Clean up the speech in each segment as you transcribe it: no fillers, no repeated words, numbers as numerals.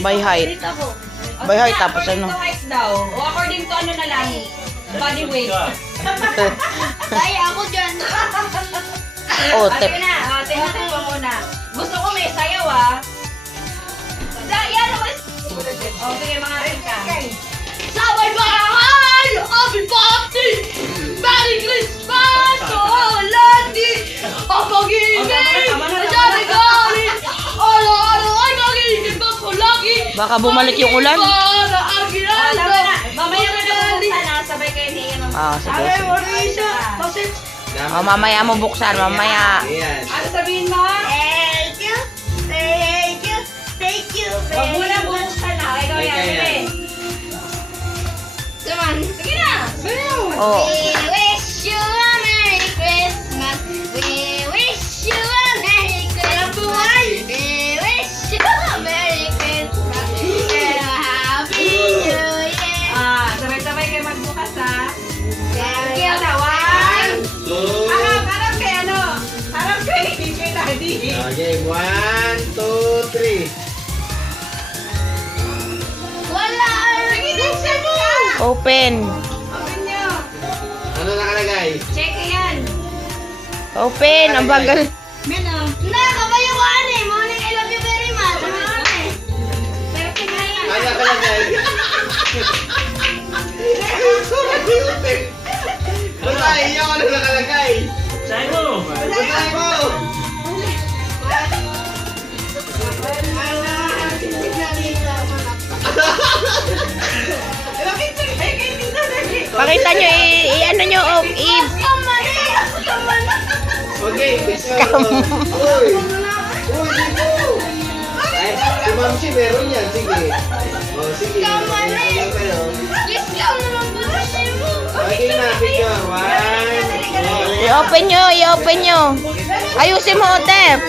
By height. By height, tapos ano? According to height daw. O according to ano na lang. Body weight. Kaya ako dyan. Oh, tip. Okay na. Tingnan ko muna. Gusto ko may sayaw ah. Yan ako. O sige, mga rin ka. Sabay bahay! Happy party! Merry Christmas! Landi! Ang pag-ibig! Masyari gani! Araw-araw ay magiging pagkulagi! Baka bumalik yung ulan. Para ang ginaldo! Mamaya mo na bubuksan ah. Sabay kayo ni Ian. Ah, sige. Ay, Marisha! Kasi... Oh, mamaya mo buksan, mamaya. Ayan. Ano sabihin mo? Thank you! Thank you! Thank you! Huwag mo na bubuksan ah. Ikaw yan. Sige. Saman! Sige na. Oh. We wish you a Merry Christmas. We wish you a Merry Christmas. We wish you a Merry Christmas. And a Happy New Year. Sabay-sabay kayo magbukas ah. Thank you. Ano, one. Harap kay ano? Harap kay Daddy. Okay, 1, 2, 3. Wala! Sige, buksan mo. Open. Open nyo. Ano nakalagay? Check yan. Open. Ang bagal. Nakabayo ko ano eh. Morning, I love you very much. Pero tingnan Ano yan. nakalagay? Basahin niyo ano nakalagay. Sa'yo mo! Basahin mo. Pakita nyo, i-ano nyo, Okay, Scam. Uy! Uy, dito! Ay, si Ma'am Chi, meron yan. Sige. O, sige. Scam man eh. Ayan kayo. Yes, ka naman po kasi mo. Okay na, picture. 1, i-open nyo, i-open nyo. Ayusin mo, Tep.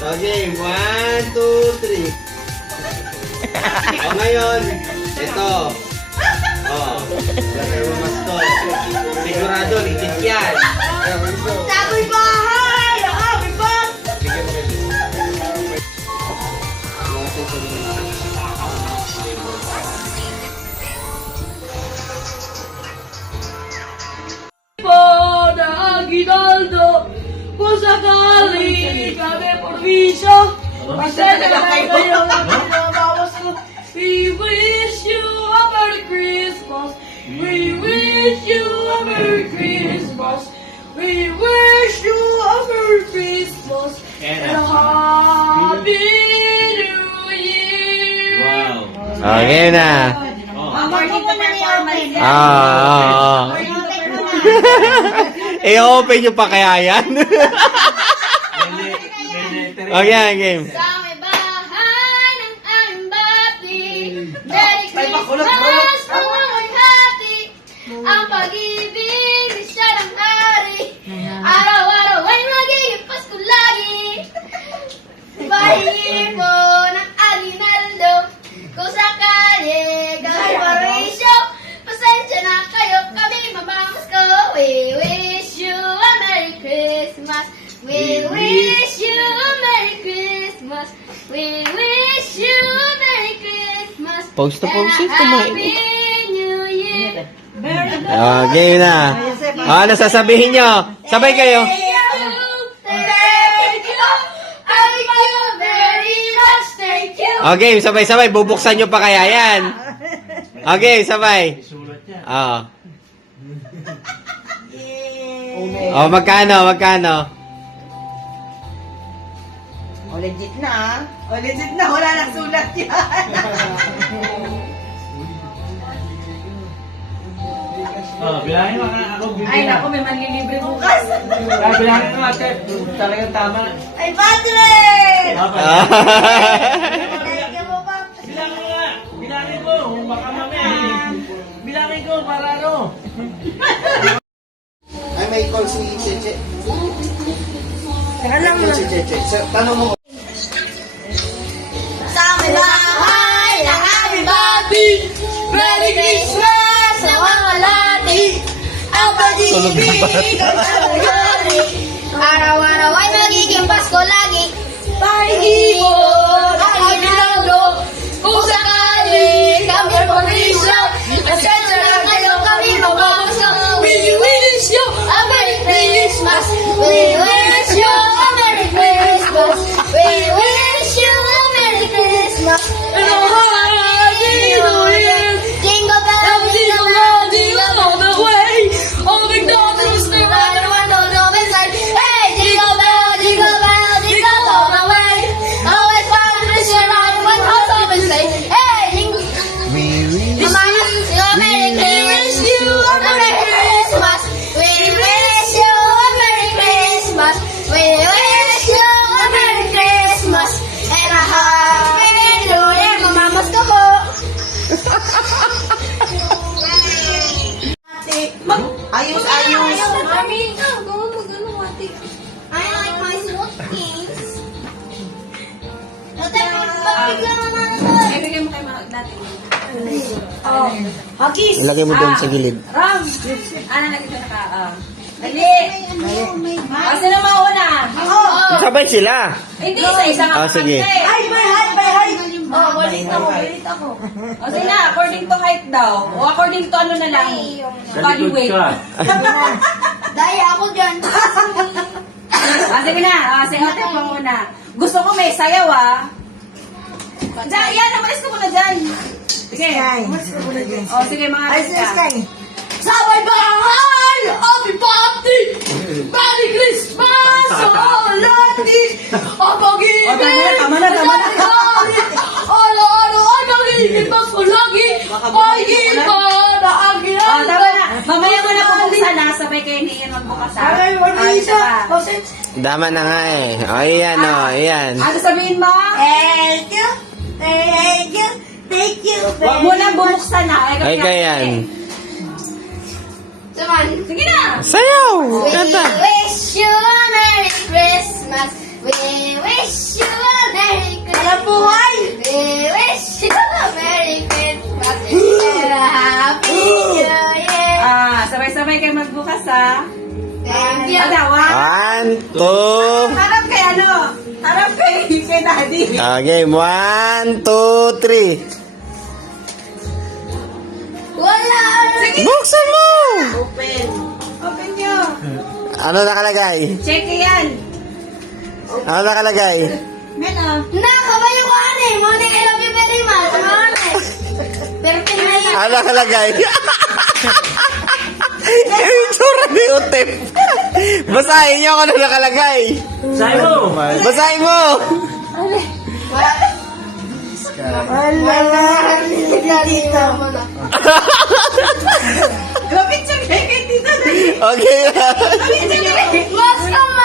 Okay, 1, 2, 3. O, ngayon, ito. O, lagay mo mas to. Sigurado, ligit yan. Sabi bahay! Happy birthday! Pada aguinaldo, kung sakali kami probinsya, pasensya kayo ng pinabawas ko. We wish you a Merry Christmas. We wish you a Merry Christmas. We wish you a Merry Christmas and a Happy New Year. Wow! Okay na. According to performance yan. I-open nyo pa kaya yan? Okay, game. Sa may bahay ng aming bati, Merry Christmas, amoy hati, ang pag-ibig ni siya ng hari, araw-araw ay magiging Pasko lagi. Bahiin mo ng aguinaldo, kung sakali kami Mauricio, pasensya na kayo, kami mamamasko. We wish you a Merry Christmas. We wish you a Merry Christmas. We wish you a Merry Christmas. Post to post and a ito mo. Happy New Year. Okay na. Ano sasabihin nyo? Sabay kayo. Thank you. Thank you very much. Thank you. Okay, sabay-sabay. Bubuksan nyo pa kaya yan. Okay, sabay. Oh, magkano? O, legit na ah. O, legit na. Wala nang sulat yan. Bilangin mo ako bibigyan. Ay, naku, may manlilibre bukas. Bilangin mo ate. Talagang tama. Ay, Patrick! Thank you po, Papa. Bilangin mo nga. Bilangin ko. Baka mamaya. Bilangin ko para ano. Ay, may call si Cheche. Teka lang Call si Cheche. Tanong mo. Sa may bahay ng aming bati, Merry Christmas sa mga lati, ang pag-ibig ang sarili. Araw-araw ay magiging Pasko lagi. Christmas. We wish you a Merry Christmas and a Happy New Year. Jingle bells, jingle bells, jingle all the way. Oh, McDonald's, the right one, don't know inside. Hey, jingle bell, jingle all the way. Always fun to share right one house up and say, hey, jingle. Mama, Merry Christmas. We wish you a Merry Christmas. We wish you a Merry Christmas and a Happy New Year. Mamamas ko po. Ayos. Mami, go mag-ano, ate. I like my smokies. Ate, pagbigla naman ito. Ibigay mo kay mga natin. Hagis. Ilagay mo doon sa gilid. Ram! Ano lagi ka naka... Dali! Sino mauna? Sabay sila. Hindi, isa-isa nga. Ah, sige. Ay, may height. Oh, balit ako. O sige na, according to height daw. O according to ano na lang. Body weight. Daya ako dyan. Sige na, sige ate pa muna. Gusto ko may sayaw Diyan, yan, namalis ka muna dyan. Sige. O sige mga ka. Sabay bahay! Happy party! Merry Christmas! Alati! Ang pag-ibig! Tama na. Ano, ang nangingin mas ko lagi! Ay, iba na ang O, tama na. ginagawa! Mamaya mo na pumunta na, sabay kayo ni Ian magbukas isa! Dama na nga eh. O, iyan o, iyan. Ano sabihin mo? Thank you! Huwag mo lang bumuksan Ay, kayan. Saman! Sige na! Sayaw! We Kanta. wish you a Merry Christmas. We wish you a Merry Christmas. We wish you a Merry Christmas and a Happy New Year. Sabay-sabay kayo magbukas Thank you. One, two. Harap kay Harap kay daddy. Okay, 1, 2, 3. Wala. Buksan mo! Open nyo. Ano nakalagay? Check yan. Ano nakalagay? Nakabayo ko ane. Moni, I love you very much. Moni. Pero pinayin. Ano nakalagay? Yung tsura ni Utep. Basahin niyo kung ano nakalagay. Sayo mo! Basahin mo! Lapit siya kay tita. Okay na. Mas kama